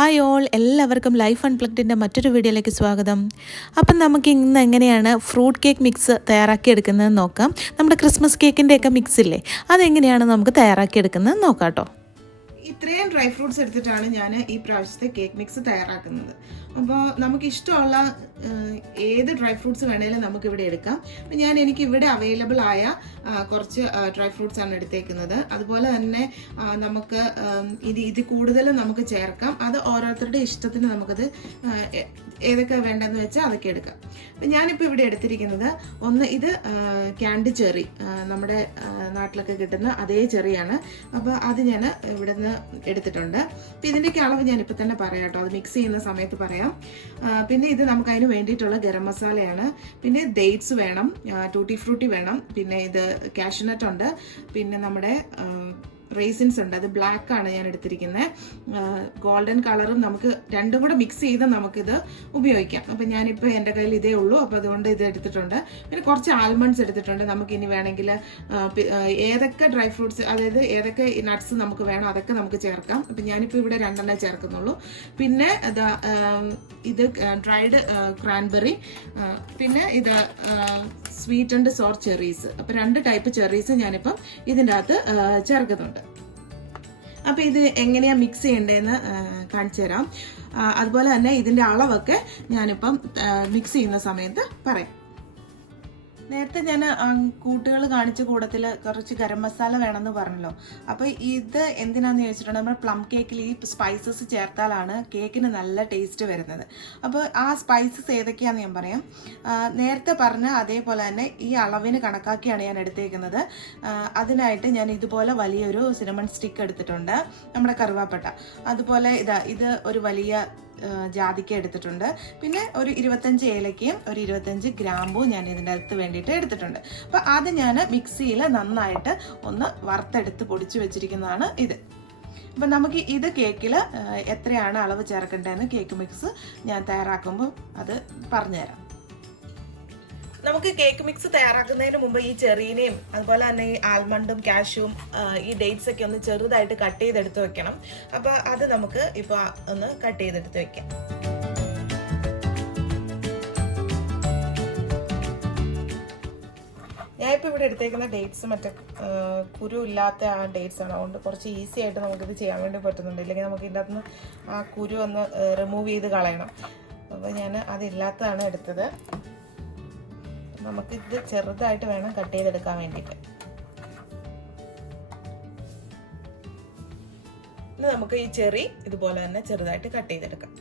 Hi all, എല്ലാവർക്കും life അൺപ്ലഗ്ഡിൻ്റെ മറ്റൊരു വീഡിയോയിലേക്ക് സ്വാഗതം. അപ്പം നമുക്ക് ഇന്ന് എങ്ങനെയാണ് ഫ്രൂട്ട് കേക്ക് മിക്സ് തയ്യാറാക്കിയെടുക്കുന്നതെന്ന് നോക്കാം. നമ്മുടെ ക്രിസ്മസ് കേക്കിൻ്റെയൊക്കെ മിക്സ് ഇല്ലേ, അതെങ്ങനെയാണ് നമുക്ക് തയ്യാറാക്കിയെടുക്കുന്നതെന്ന് നോക്കാം കേട്ടോ. ഇത്രയും ഡ്രൈ ഫ്രൂട്ട്സ് എടുത്തിട്ടാണ് ഞാൻ ഈ പ്രാവശ്യത്തെ കേക്ക് മിക്സ് തയ്യാറാക്കുന്നത്. അപ്പോൾ നമുക്ക് ഇഷ്ടമുള്ള ഏത് ഡ്രൈ ഫ്രൂട്ട്സ് വേണേലും നമുക്കിവിടെ എടുക്കാം. അപ്പം എനിക്ക് ഇവിടെ അവൈലബിൾ ആയ കുറച്ച് ഡ്രൈ ഫ്രൂട്ട്സ് ആണ് എടുത്തേക്കുന്നത്. അതുപോലെ തന്നെ നമുക്ക് ഇത് കൂടുതലും നമുക്ക് ചേർക്കാം. അത് ഓരോരുത്തരുടെ ഇഷ്ടത്തിന് നമുക്കത് ഏതൊക്കെ വേണ്ടതെന്ന് വെച്ചാൽ അതൊക്കെ എടുക്കാം. അപ്പം ഞാനിപ്പോൾ ഇവിടെ എടുത്തിരിക്കുന്നത് ഇത് ക്യാൻഡി ചെറി, നമ്മുടെ നാട്ടിലൊക്കെ കിട്ടുന്ന അതേ ചെറിയാണ്. അപ്പോൾ അത് ഞാൻ ഇവിടെ നിന്ന് എടുത്തിട്ടുണ്ട്. അപ്പം ഇതിൻ്റെയൊക്കെ അളവ് ഞാനിപ്പോൾ തന്നെ പറയാം കേട്ടോ, അത് മിക്സ് ചെയ്യുന്ന സമയത്ത് പറയാം. പിന്നെ ഇത് നമുക്ക് അതിന് വേണ്ടിയിട്ടുള്ള ഗരം മസാലയാണ്. പിന്നെ ഡേറ്റ്സ് വേണം, ടൂട്ടി ഫ്രൂട്ടി വേണം, പിന്നെ ഇത് കാഷ്യൂനട്ട് ഉണ്ട്, പിന്നെ നമ്മുടെ റേസിൻസ് ഉണ്ട്. അത് ബ്ലാക്ക് ആണ് ഞാൻ എടുത്തിരിക്കുന്നത്. ഗോൾഡൻ കളറും നമുക്ക് രണ്ടും കൂടെ മിക്സ് ചെയ്ത് നമുക്കിത് ഉപയോഗിക്കാം. അപ്പം ഞാനിപ്പോൾ എൻ്റെ കയ്യിൽ ഇതേ ഉള്ളൂ, അപ്പോൾ അതുകൊണ്ട് ഇത് എടുത്തിട്ടുണ്ട്. പിന്നെ കുറച്ച് ആൽമണ്ട്സ് എടുത്തിട്ടുണ്ട്. നമുക്കിനി വേണമെങ്കിൽ ഏതൊക്കെ ഡ്രൈ ഫ്രൂട്ട്സ്, അതായത് ഏതൊക്കെ നട്ട്സ് നമുക്ക് വേണം അതൊക്കെ നമുക്ക് ചേർക്കാം. അപ്പം ഞാനിപ്പോൾ ഇവിടെ 2 ചേർക്കുന്നുള്ളൂ. പിന്നെ ഇത് ഡ്രൈഡ് ക്രാൻബെറി, പിന്നെ ഇത് സ്വീറ്റ് ആൻഡ് സോർ ചെറീസ്. അപ്പം 2 ടൈപ്പ് ചെറീസ് ഞാനിപ്പം ഇതിൻ്റെ അകത്ത് ചേർക്കുന്നുണ്ട്. അപ്പം ഇത് എങ്ങനെയാണ് മിക്സ് ചെയ്യേണ്ടതെന്ന് കാണിച്ചു തരാം. അതുപോലെ തന്നെ ഇതിൻ്റെ അളവൊക്കെ ഞാനിപ്പം മിക്സ് ചെയ്യുന്ന സമയത്ത് പറയാം. നേരത്തെ ഞാൻ കൂട്ടുകൾ കാണിച്ച കൂട്ടത്തിൽ കുറച്ച് ഗരം മസാല വേണമെന്ന് പറഞ്ഞല്ലോ. അപ്പോൾ ഇത് എന്തിനാന്ന് ചോദിച്ചിട്ടുണ്ടെങ്കിൽ നമ്മൾ പ്ലം കേക്കിൽ ഈ സ്പൈസസ് ചേർത്താലാണ് കേക്കിന് നല്ല ടേസ്റ്റ് വരുന്നത്. അപ്പോൾ ആ സ്പൈസസ് ഏതൊക്കെയാണെന്ന് ഞാൻ പറയാം. നേരത്തെ പറഞ്ഞ അതേപോലെ തന്നെ ഈ അളവിന് കണക്കാക്കിയാണ് ഞാൻ എടുത്തേക്കുന്നത്. അതിനായിട്ട് ഞാൻ ഇതുപോലെ വലിയൊരു സിനമൺ സ്റ്റിക്ക് എടുത്തിട്ടുണ്ട്, നമ്മുടെ കറുവാപ്പട്ട. അതുപോലെ ഇത് ഒരു വലിയ ജാതിക്ക എടുത്തിട്ടുണ്ട്. പിന്നെ ഒരു 25 ഏലക്കയും ഒരു 25 ഗ്രാമ്പും ഞാൻ ഇതിൻ്റെ അകത്ത് വേണ്ടിയിട്ട് എടുത്തിട്ടുണ്ട്. അപ്പോൾ അത് ഞാൻ മിക്സിയിൽ നന്നായിട്ട് ഒന്ന് വറുത്തെടുത്ത് പൊടിച്ചു വെച്ചിരിക്കുന്നതാണ് ഇത്. അപ്പം നമുക്ക് ഇത് കേക്കിൽ എത്രയാണ് അളവ് ചേർക്കേണ്ടതെന്ന് കേക്ക് മിക്സ് ഞാൻ തയ്യാറാക്കുമ്പോൾ അത് പറഞ്ഞുതരാം. നമുക്ക് കേക്ക് മിക്സ് തയ്യാറാക്കുന്നതിന് മുമ്പ് ഈ ചെറീനെയും അതുപോലെ തന്നെ ഈ ആൽമണ്ടും കാഷ്യൂവും ഈ ഡേറ്റ്സ് ഒക്കെ ഒന്ന് ചെറുതായിട്ട് കട്ട് ചെയ്തെടുത്ത് വെക്കണം. അപ്പോൾ അത് നമുക്ക് ഇപ്പോൾ ഒന്ന് കട്ട് ചെയ്തെടുത്ത് വെക്കാം. ഞാനിപ്പോൾ ഇവിടെ എടുത്തേക്കുന്ന ഡേറ്റ്സ് മറ്റേ കുരു ഇല്ലാത്ത ആ ഡേറ്റ്സ് ആണ്. അതുകൊണ്ട് കുറച്ച് ഈസി ആയിട്ട് നമുക്കിത് ചെയ്യാൻ വേണ്ടി പറ്റുന്നുണ്ട്. ഇല്ലെങ്കിൽ നമുക്ക് ഇതിൻ്റെ അകത്ത് നിന്ന് ആ കുരു ഒന്ന് റിമൂവ് ചെയ്ത് കളയണം. അപ്പോൾ ഞാൻ അതില്ലാത്തതാണ് എടുത്തത്. നമുക്കിത് ചെറുതായിട്ട് വേണം കട്ട് ചെയ്തെടുക്കാൻ വേണ്ടിയിട്ട്. ഇനി നമുക്ക് ഈ ചെറി ഇതുപോലെ തന്നെ ചെറുതായിട്ട് കട്ട് ചെയ്തെടുക്കാം.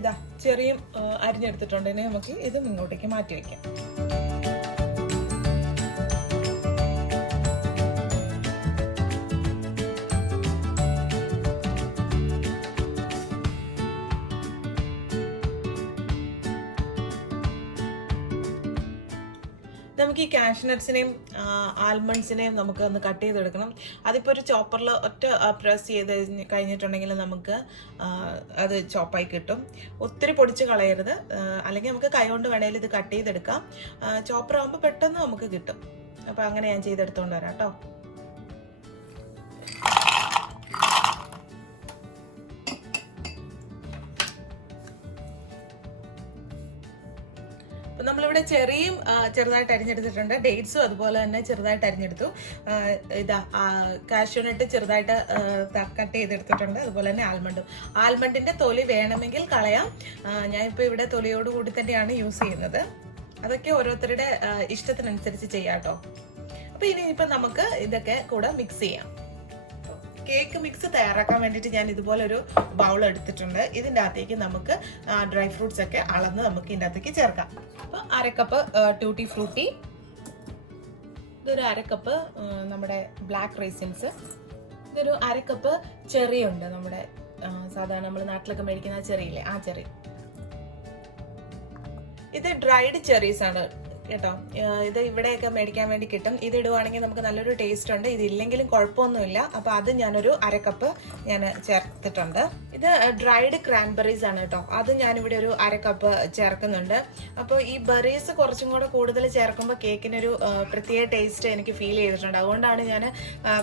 ഇതാ ചെറിയും അരിഞ്ഞെടുത്തിട്ടുണ്ടെങ്കിൽ നമുക്ക് ഇതും ഇങ്ങോട്ടേക്ക് മാറ്റി വയ്ക്കാം. നമുക്ക് ഈ കാഷ്നട്ട്സിനെയും ആൽമണ്ട്സിനെയും നമുക്ക് ഒന്ന് കട്ട് ചെയ്തെടുക്കണം. അതിപ്പോൾ ഒരു ചോപ്പറിൽ ഒറ്റ പ്രസ് ചെയ്ത് കഴിഞ്ഞിട്ടുണ്ടെങ്കിൽ നമുക്ക് അത് ചോപ്പായി കിട്ടും. ഒത്തിരി പൊടിച്ച് കളയരുത്, അല്ലെങ്കിൽ നമുക്ക് കൈ കൊണ്ട് വേണമെങ്കിൽ ഇത് കട്ട് ചെയ്തെടുക്കാം. ചോപ്പർ ആകുമ്പോൾ പെട്ടെന്ന് നമുക്ക് കിട്ടും. അപ്പോൾ അങ്ങനെ ഞാൻ ചെയ്തെടുത്തോണ്ട് വരാം കേട്ടോ. നമ്മളിവിടെ ചെറിയും ചെറുതായിട്ട് അരിഞ്ഞെടുത്തിട്ടുണ്ട്, ഡേറ്റ്സും അതുപോലെ തന്നെ ചെറുതായിട്ട് അരിഞ്ഞെടുത്തു. ഇതാ കാഷ്യൂനട്ട് ചെറുതായിട്ട് കട്ട് ചെയ്തെടുത്തിട്ടുണ്ട്. അതുപോലെ തന്നെ ആൽമണ്ടിന്റെ തൊലി വേണമെങ്കിൽ കളയാം. ഞാനിപ്പോൾ ഇവിടെ തൊലിയോട് കൂടി തന്നെയാണ് യൂസ് ചെയ്യുന്നത്. അതൊക്കെ ഓരോരുത്തരുടെ ഇഷ്ടത്തിനനുസരിച്ച് ചെയ്യാം കേട്ടോ. അപ്പൊ ഇനിയിപ്പം നമുക്ക് ഇതൊക്കെ കൂടെ മിക്സ് ചെയ്യാം. കേക്ക് മിക്സ് തയ്യാറാക്കാൻ വേണ്ടിയിട്ട് ഞാൻ ഇതുപോലെ ഒരു ബൗൾ എടുത്തിട്ടുണ്ട്. ഇതിൻ്റെ അകത്തേക്ക് നമുക്ക് ഡ്രൈ ഫ്രൂട്ട്സ് ഒക്കെ അളന്ന് നമുക്ക് ഇതിൻ്റെ അകത്തേക്ക് ചേർക്കാം. അപ്പോൾ 1/2 കപ്പ് ടൂട്ടി ഫ്രൂട്ടി, ഇതൊരു 1/2 കപ്പ് നമ്മുടെ ബ്ലാക്ക് റേസിൻസ്, ഇതൊരു 1/2 കപ്പ് ചെറി ഉണ്ട്, നമ്മുടെ സാധാരണ നമ്മൾ നാട്ടിലൊക്കെ മേടിക്കുന്ന ചെറിയില്ലേ, ആ ചെറി. ഇത് ഡ്രൈഡ് ചെറീസ് ആണ് കേട്ടോ. ഇത് ഇവിടെയൊക്കെ മേടിക്കാൻ വേണ്ടി കിട്ടും. ഇത് ഇടുവാണെങ്കിൽ നമുക്ക് നല്ലൊരു ടേസ്റ്റ് ഉണ്ട്. ഇതില്ലെങ്കിലും കുഴപ്പമൊന്നുമില്ല. അപ്പോൾ അത് ഞാനൊരു 1/2 കപ്പ് ഞാൻ ചേർത്തിട്ടുണ്ട്. ഇത് ഡ്രൈഡ് ക്രാൻബെറീസ് ആണ് കേട്ടോ. അത് ഞാനിവിടെ ഒരു 1/2 കപ്പ് ചേർക്കുന്നുണ്ട്. അപ്പോൾ ഈ ബെറീസ് കുറച്ചും കൂടെ കൂടുതൽ ചേർക്കുമ്പോൾ കേക്കിനൊരു പ്രത്യേക ടേസ്റ്റ് എനിക്ക് ഫീൽ ചെയ്തിട്ടുണ്ട്. അതുകൊണ്ടാണ് ഞാൻ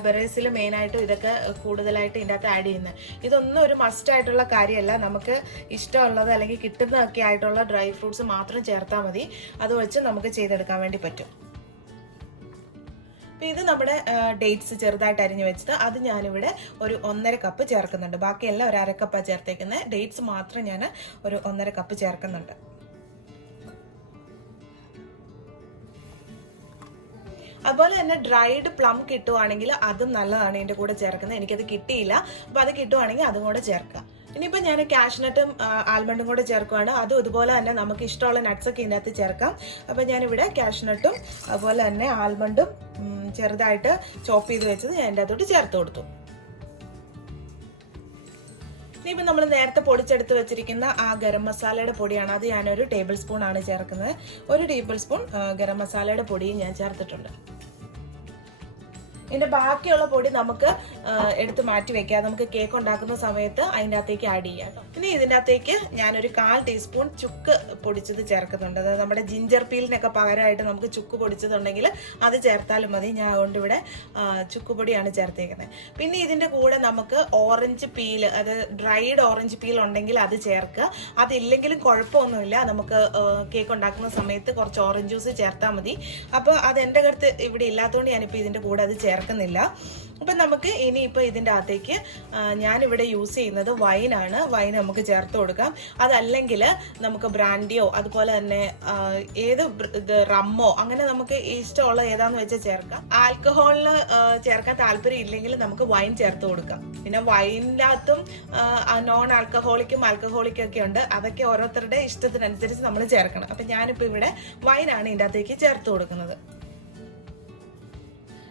ബെറീസിൽ മെയിനായിട്ടും ഇതൊക്കെ കൂടുതലായിട്ട് ഇതിൻ്റെ അകത്ത് ആഡ് ചെയ്യുന്നത്. ഇതൊന്നും ഒരു മസ്റ്റ് ആയിട്ടുള്ള കാര്യമല്ല. നമുക്ക് ഇഷ്ടമുള്ളത് അല്ലെങ്കിൽ കിട്ടുന്നതൊക്കെ ആയിട്ടുള്ള ഡ്രൈ ഫ്രൂട്ട്സ് മാത്രം ചേർത്താൽ മതി. അത് വെച്ച് നമുക്ക് ചെയ്തെടുക്കാൻ വേണ്ടി പറ്റും. അപ്പോൾ ഇത് നമ്മുടെ ഡേറ്റ്സ് ചെറുതായിട്ട് അരിഞ്ഞു വെച്ചത് അത് ഞാനിവിടെ ഒരു 1/2 കപ്പ് ചേർക്കുന്നുണ്ട്. ബാക്കിയെല്ലാം ഒരു 1/2 കപ്പാണ് ചേർത്തേക്കുന്നത്. ഡേറ്റ്സ് മാത്രം ഞാൻ ഒരു 1/2 കപ്പ് ചേർക്കുന്നുണ്ട്. അതുപോലെ തന്നെ ഡ്രൈഡ് പ്ലം കിട്ടുവാണെങ്കിൽ അതും നല്ലതാണ് ഇതിൻ്റെ കൂടെ ചേർക്കുന്നത്. എനിക്കത് കിട്ടിയില്ല. അപ്പോൾ അത് കിട്ടുവാണെങ്കിൽ അതും കൂടെ ചേർക്കാം. ഇനിയിപ്പോൾ ഞാൻ കാഷ്നട്ടും ആൽമണ്ടും കൂടെ ചേർക്കുകയാണ്. അതും ഇതുപോലെ തന്നെ നമുക്ക് ഇഷ്ടമുള്ള നട്ട്സൊക്കെ ഇതിനകത്ത് ചേർക്കാം. അപ്പോൾ ഞാനിവിടെ കാഷ്നട്ടും അതുപോലെ തന്നെ ആൽമണ്ടും ചെറുതായിട്ട് ചോപ്പ് ചെയ്ത് വെച്ചത് ഞാൻ എൻ്റെ അകത്തോട്ട് ചേർത്ത് കൊടുത്തു. ഇനിയിപ്പോൾ നമ്മൾ നേരത്തെ പൊടിച്ചെടുത്ത് വെച്ചിരിക്കുന്ന ആ ഗരം മസാലയുടെ പൊടിയാണ്. അത് ഞാനൊരു ടേബിൾ സ്പൂൺ ആണ് ചേർക്കുന്നത്. 1 ടേബിൾ സ്പൂൺ ഗരം മസാലയുടെ പൊടിയും ഞാൻ ചേർത്തിട്ടുണ്ട്. ഇതിന്റെ ബാക്കിയുള്ള പൊടി നമുക്ക് എടുത്ത് മാറ്റി വെക്കാം. നമുക്ക് കേക്ക് ഉണ്ടാക്കുന്ന സമയത്ത് അതിൻ്റെ അകത്തേക്ക് ആഡ് ചെയ്യാം. ഇനി ഇതിൻ്റെ അകത്തേക്ക് ഞാനൊരു 1/4 ടീസ്പൂൺ ചുക്ക് പൊടിച്ചത് ചേർക്കുന്നുണ്ട്. അതായത് നമ്മുടെ ജിഞ്ചർ പീലിനൊക്കെ പകരമായിട്ട് നമുക്ക് ചുക്ക് പൊടിച്ചതുണ്ടെങ്കിൽ അത് ചേർത്താലും മതി. ഞാൻ അതുകൊണ്ട് ഇവിടെ ചുക്ക് പൊടിയാണ് ചേർത്തേക്കുന്നത്. പിന്നെ ഇതിൻ്റെ കൂടെ നമുക്ക് ഓറഞ്ച് പീല്, അത് ഡ്രൈഡ് ഓറഞ്ച് പീൽ ഉണ്ടെങ്കിൽ അത് ചേർക്കുക. അതില്ലെങ്കിലും കുഴപ്പമൊന്നുമില്ല. നമുക്ക് കേക്ക് ഉണ്ടാക്കുന്ന സമയത്ത് കുറച്ച് ഓറഞ്ച് ജ്യൂസ് ചേർത്താൽ മതി. അപ്പോൾ അത് എൻ്റെ അടുത്ത് ഇവിടെ ഇല്ലാത്തതുകൊണ്ട് ഞാനിപ്പോൾ ഇതിൻ്റെ കൂടെ അത് ചേർക്കുന്നില്ല. അപ്പം നമുക്ക് ഇനിയിപ്പോൾ ഇതിൻ്റെ അകത്തേക്ക് ഞാനിവിടെ യൂസ് ചെയ്യുന്നത് വൈനാണ്. വൈൻ നമുക്ക് ചേർത്ത് കൊടുക്കാം. അതല്ലെങ്കിൽ നമുക്ക് ബ്രാൻഡിയോ അതുപോലെ തന്നെ ഏത് റമ്മോ അങ്ങനെ നമുക്ക് ഇഷ്ടമുള്ള ഏതാന്ന് വെച്ചാൽ ചേർക്കാം. ആൽക്കഹോളിന് ചേർക്കാൻ താല്പര്യം ഇല്ലെങ്കിൽ നമുക്ക് വൈൻ ചേർത്ത് കൊടുക്കാം. പിന്നെ വൈനിനകത്തും നോൺ ആൽക്കഹോളിക്കും ആൽക്കഹോളിക്കും ഒക്കെ ഉണ്ട്. അതൊക്കെ ഓരോരുത്തരുടെ ഇഷ്ടത്തിനനുസരിച്ച് നമ്മൾ ചേർക്കണം. അപ്പം ഞാനിപ്പോൾ ഇവിടെ വൈനാണ് ഇതിൻ്റെ അകത്തേക്ക് ചേർത്ത് കൊടുക്കുന്നത്.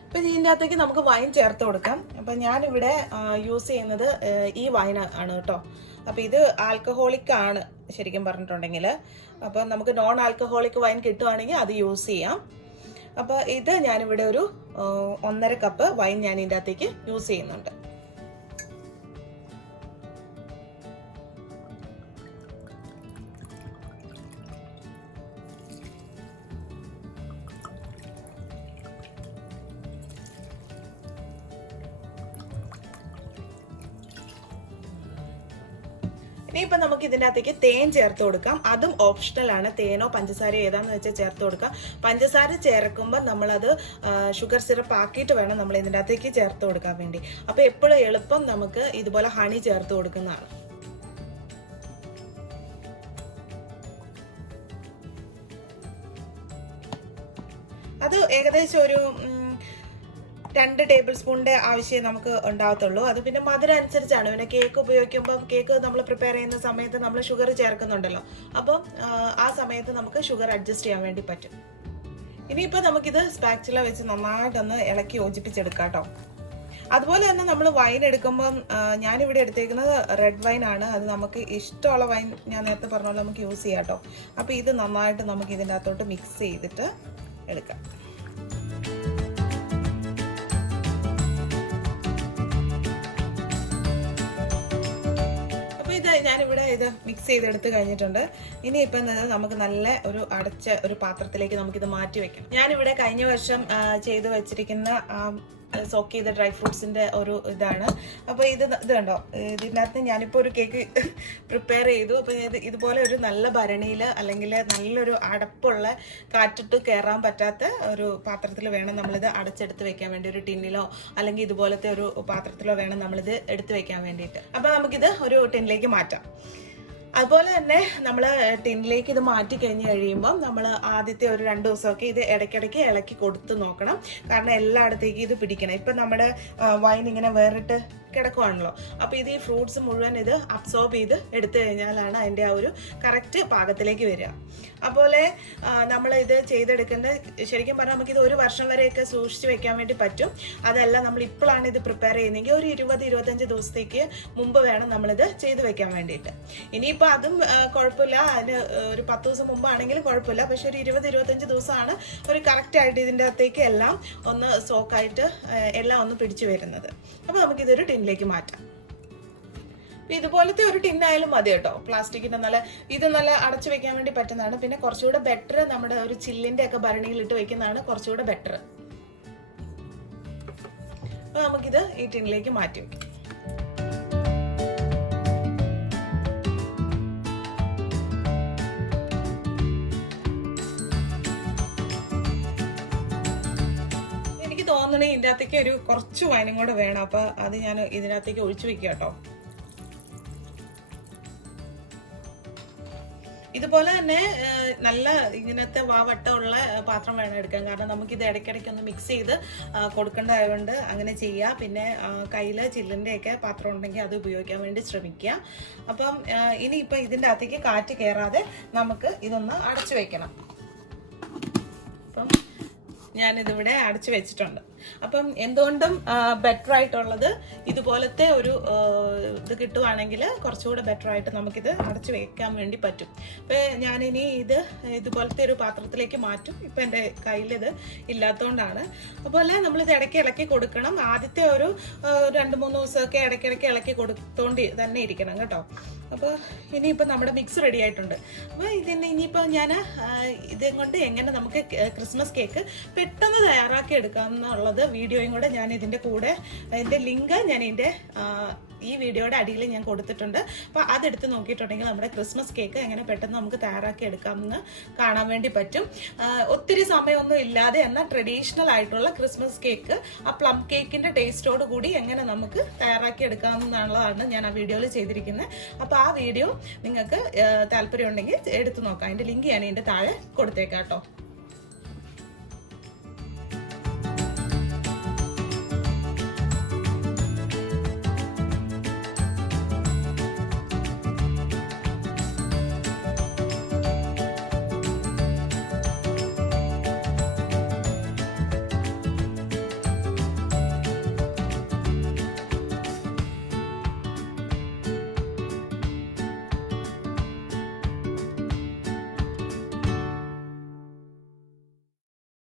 അപ്പം ഇതിൻ്റെ അകത്തേക്ക് നമുക്ക് വൈൻ ചേർത്ത് കൊടുക്കാം. അപ്പം ഞാനിവിടെ യൂസ് ചെയ്യുന്നത് ഈ വൈൻ ആണ് കേട്ടോ. അപ്പം ഇത് ആൽക്കഹോളിക് ആണ് ശരിക്കും പറഞ്ഞിട്ടുണ്ടെങ്കിൽ. അപ്പം നമുക്ക് നോൺ ആൽക്കഹോളിക് വൈൻ കിട്ടുവാണെങ്കിൽ അത് യൂസ് ചെയ്യാം. അപ്പോൾ ഇത് ഞാനിവിടെ ഒരു 1/2 കപ്പ് വൈൻ ഞാൻ ഇതിൻ്റെ അകത്തേക്ക് യൂസ് ചെയ്യുന്നുണ്ട്. ഇനിയിപ്പോൾ നമുക്ക് ഇതിൻ്റെ അകത്തേക്ക് തേൻ ചേർത്ത് കൊടുക്കാം. അതും ഓപ്ഷണൽ ആണ്. തേനോ പഞ്ചസാരയോ ഏതാന്ന് വെച്ചാൽ ചേർത്ത് കൊടുക്കാം. പഞ്ചസാര ചേർക്കുമ്പോൾ നമ്മളത് ഷുഗർ സിറപ്പ് ആക്കിയിട്ട് വേണം നമ്മൾ ഇതിൻ്റെ അകത്തേക്ക് ചേർത്ത് കൊടുക്കാൻ വേണ്ടി. അപ്പോൾ എപ്പോഴും എളുപ്പം നമുക്ക് ഇതുപോലെ ഹണി ചേർത്ത് കൊടുക്കുന്നതാണ്. അത് ഏകദേശം ഒരു 2 ടേബിൾ സ്പൂണിന്റെ ആവശ്യമേ നമുക്ക് ഉണ്ടാകത്തുള്ളൂ. അത് പിന്നെ മധുരം അനുസരിച്ചാണ്. പിന്നെ കേക്ക് ഉപയോഗിക്കുമ്പോൾ കേക്ക് നമ്മൾ പ്രിപ്പയർ ചെയ്യുന്ന സമയത്ത് നമ്മൾ ഷുഗർ ചേർക്കുന്നുണ്ടല്ലോ. അപ്പം ആ സമയത്ത് നമുക്ക് ഷുഗർ അഡ്ജസ്റ്റ് ചെയ്യാൻ വേണ്ടി പറ്റും. ഇനിയിപ്പോൾ നമുക്കിത് സ്പാച്ചുല വെച്ച് നന്നായിട്ടൊന്ന് ഇളക്കി യോജിപ്പിച്ചെടുക്കാം കേട്ടോ. അതുപോലെ തന്നെ നമ്മൾ വൈൻ എടുക്കുമ്പം ഞാനിവിടെ എടുത്തേക്കുന്നത് റെഡ് വൈൻ ആണ്. അത് നമുക്ക് ഇഷ്ടമുള്ള വൈൻ ഞാൻ നേരത്തെ പറഞ്ഞ പോലെ നമുക്ക് യൂസ് ചെയ്യാം കേട്ടോ. അപ്പോൾ ഇത് നന്നായിട്ട് നമുക്ക് ഇതിൻ്റെ അകത്തോട്ട് മിക്സ് ചെയ്തിട്ട് എടുക്കാം. ഞാനിവിടെ ഇത് മിക്സ് ചെയ്തെടുത്ത് കഴിഞ്ഞിട്ടുണ്ട്. ഇനിയിപ്പം നമുക്ക് നല്ല ഒരു അടച്ച ഒരു പാത്രത്തിലേക്ക് നമുക്കിത് മാറ്റി വെക്കാം. ഞാനിവിടെ കഴിഞ്ഞ വർഷം ചെയ്ത് വെച്ചിരിക്കുന്ന സോക്ക് ചെയ്ത ഡ്രൈ ഫ്രൂട്ട്സിൻ്റെ ഒരു ഇതാണ്. അപ്പോൾ ഇത് കണ്ടോ, ഇതിനകത്ത് ഞാനിപ്പോൾ ഒരു കേക്ക് പ്രിപ്പയർ ചെയ്തു. അപ്പോൾ ഇതുപോലെ ഒരു നല്ല ഭരണിയിൽ അല്ലെങ്കിൽ നല്ലൊരു അടപ്പുള്ള കാറ്റിട്ട് കയറാൻ പറ്റാത്ത ഒരു പാത്രത്തിൽ വേണം നമ്മളിത് അടച്ചെടുത്ത് വെക്കാൻ വേണ്ടി. ഒരു ടിന്നിലോ അല്ലെങ്കിൽ ഇതുപോലത്തെ ഒരു പാത്രത്തിലോ വേണം നമ്മളിത് എടുത്ത് വെക്കാൻ വേണ്ടിയിട്ട്. അപ്പോൾ നമുക്കിത് ഒരു ടിന്നിലേക്ക് മാറ്റാം. അതുപോലെ തന്നെ നമ്മൾ ടിന്നിലേക്ക് ഇത് മാറ്റി കഴിഞ്ഞ് കഴിയുമ്പം നമ്മൾ ആദ്യത്തെ ഒരു 2 ദിവസമൊക്കെ ഇത് ഇടയ്ക്കിടയ്ക്ക് ഇളക്കി കൊടുത്ത് നോക്കണം. കാരണം എല്ലായിടത്തേക്കും ഇത് പിടിക്കണം. ഇപ്പം നമ്മുടെ വൈൻ ഇങ്ങനെ വേറിട്ട് കിടക്കുവാണല്ലോ. അപ്പോൾ ഇത് ഈ ഫ്രൂട്ട്സ് മുഴുവൻ ഇത് അബ്സോർബ് ചെയ്ത് എടുത്തു കഴിഞ്ഞാലാണ് അതിൻ്റെ ആ ഒരു കറക്റ്റ് പാകത്തിലേക്ക് വരിക. അതുപോലെ നമ്മൾ ഇത് ചെയ്തെടുക്കേണ്ട, ശരിക്കും പറഞ്ഞാൽ നമുക്കിത് 1 വർഷം വരെയൊക്കെ സൂക്ഷിച്ച് വെക്കാൻ വേണ്ടി പറ്റും. അതല്ല നമ്മൾ ഇപ്പോഴാണ് ഇത് പ്രിപ്പയർ ചെയ്യുന്നതെങ്കിൽ ഒരു 20-25 ദിവസത്തേക്ക് മുമ്പ് വേണം നമ്മളിത് ചെയ്ത് വെക്കാൻ വേണ്ടിയിട്ട്. ഇനിയിപ്പോൾ അതും കുഴപ്പമില്ല, അതിന് ഒരു 10 ദിവസം മുമ്പാണെങ്കിലും കുഴപ്പമില്ല. പക്ഷെ ഒരു 20-25 ദിവസമാണ് ഒരു കറക്റ്റായിട്ട് ഇതിൻ്റെ അകത്തേക്ക് എല്ലാം ഒന്ന് സോക്കായിട്ട് എല്ലാം ഒന്ന് പിടിച്ചു വരുന്നത്. അപ്പോൾ നമുക്കിതൊരു ടിന്നിലേക്ക് മാറ്റാം. ഇതുപോലത്തെ ഒരു ടിന്നായാലും മതി കേട്ടോ, പ്ലാസ്റ്റിക്കിന്റെ ഇത് നല്ല അടച്ചു വെക്കാൻ വേണ്ടി പറ്റുന്നതാണ്. പിന്നെ കുറച്ചുകൂടെ ബെറ്റർ നമ്മുടെ ഒരു ചില്ലിന്റെ ഒക്കെ ഭരണിയിൽ ഇട്ട് വെക്കുന്നതാണ് കുറച്ചുകൂടെ ബെറ്റർ. അപ്പൊ നമുക്കിത് ഈ ടിന്നിലേക്ക് മാറ്റി വെക്കാം. എനിക്ക് തോന്നണേ ഇതിൻ്റെ അകത്തേക്ക് ഒരു കുറച്ച് വൈനും കൂടെ വേണം. അപ്പൊ അത് ഞാൻ ഇതിനകത്തേക്ക് ഒഴിച്ചു വെക്കാം കേട്ടോ. ഇതുപോലെ തന്നെ നല്ല ഇങ്ങനത്തെ വട്ടമുള്ള പാത്രം വേണം എടുക്കാൻ. കാരണം നമുക്കിത് ഇടയ്ക്കിടയ്ക്ക് ഒന്ന് മിക്സ് ചെയ്ത് കൊടുക്കേണ്ടതായതുകൊണ്ട് അങ്ങനെ ചെയ്യുക. പിന്നെ കയ്യിൽ ചില്ലിൻ്റെയൊക്കെ പാത്രം ഉണ്ടെങ്കിൽ അത് ഉപയോഗിക്കാൻ വേണ്ടി ശ്രമിക്കുക. അപ്പം ഇനിയിപ്പോൾ ഇതിൻ്റെ അകത്തേക്ക് കാറ്റ് കയറാതെ നമുക്ക് ഇതൊന്ന് അടച്ചു വെക്കണം. അപ്പം ഞാനിതിവിടെ അടച്ചു വെച്ചിട്ടുണ്ട്. അപ്പം എന്തുകൊണ്ടും ബെറ്റർ ആയിട്ടുള്ളത് ഇതുപോലത്തെ ഒരു ഇത് കിട്ടുവാണെങ്കിൽ കുറച്ചുകൂടെ ബെറ്റർ ആയിട്ട് നമുക്കിത് അടച്ചു വെക്കാൻ വേണ്ടി പറ്റും. അപ്പം ഞാനിനി ഇതുപോലത്തെ ഒരു പാത്രത്തിലേക്ക് മാറ്റും. ഇപ്പം എൻ്റെ കയ്യിലിത് ഇല്ലാത്തതുകൊണ്ടാണ്. അതുപോലെ നമ്മളിത് ഇടയ്ക്ക് ഇളക്കി കൊടുക്കണം. ആദ്യത്തെ ഒരു 2-3 ദിവസമൊക്കെ ഇടയ്ക്കിടയ്ക്ക് ഇളക്കി കൊടുത്തോണ്ട് തന്നെ ഇരിക്കണം കേട്ടോ. അപ്പോൾ ഇനിയിപ്പോൾ നമ്മുടെ മിക്സ് റെഡി ആയിട്ടുണ്ട്. അപ്പോൾ ഇനിയിപ്പോൾ ഞാൻ ഇതും കൊണ്ട് എങ്ങനെ നമുക്ക് ക്രിസ്മസ് കേക്ക് പെട്ടെന്ന് തയ്യാറാക്കി എടുക്കാമെന്നുള്ളത് വീഡിയോയും കൂടെ ഞാൻ ഇതിൻ്റെ കൂടെ ഇതിൻ്റെ ലിങ്ക് ഞാൻ ഈ വീഡിയോയുടെ അടിയിൽ ഞാൻ കൊടുത്തിട്ടുണ്ട്. അപ്പോൾ അതെടുത്ത് നോക്കിയിട്ടുണ്ടെങ്കിൽ നമ്മുടെ ക്രിസ്മസ് കേക്ക് എങ്ങനെ പെട്ടെന്ന് നമുക്ക് തയ്യാറാക്കി എടുക്കാമെന്ന് കാണാൻ വേണ്ടി പറ്റും. ഒത്തിരി സമയമൊന്നും ഇല്ലാതെ എന്നാൽ ട്രഡീഷണൽ ആയിട്ടുള്ള ക്രിസ്മസ് കേക്ക് ആ പ്ലം കേക്കിൻ്റെ ടേസ്റ്റോട് കൂടി എങ്ങനെ നമുക്ക് തയ്യാറാക്കി എടുക്കാമെന്നുള്ളതാണ് ഞാൻ ആ വീഡിയോയിൽ ചെയ്തിരിക്കുന്നത്. അപ്പോൾ ആ വീഡിയോ നിങ്ങൾക്ക് താല്പര്യമുണ്ടെങ്കിൽ എടുത്ത് നോക്കാം. അതിൻ്റെ ലിങ്ക് ഞാൻ ഇതിൻ്റെ താഴെ കൊടുത്തേക്കാം കേട്ടോ.